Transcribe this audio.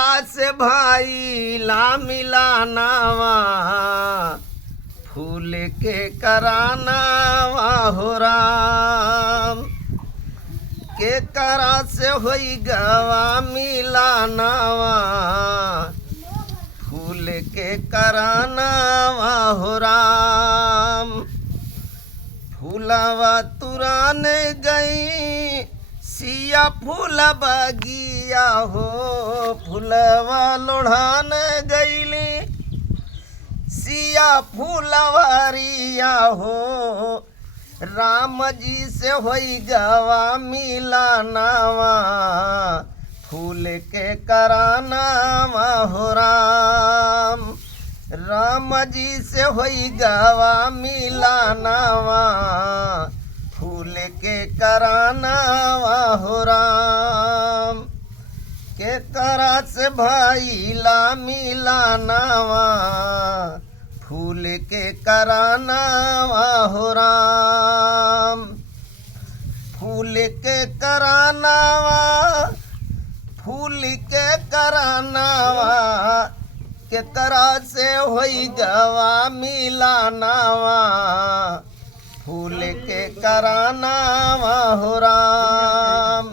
से भाई ला मिलानावा फूल के करानावा हो राम के करा से होई गवा मिलानावा फूल के करानावा हो राम फूलवा तुरान गई सिया फूल बगिया हो फूलवा लोढ़ान गईली सिया फूलवारिया हो राम जी से होई गवा मिलानावा फूल के करानावा हो राम राम जी से होई गवा मिलानावा फूल के करानावा हो राम के करा से भाई ला मिलानावा फूल के करानावा हो राम फूल के करानावा फूल के करानावा के करा से होई गवा मिलानावा फूल के करानावा हो राम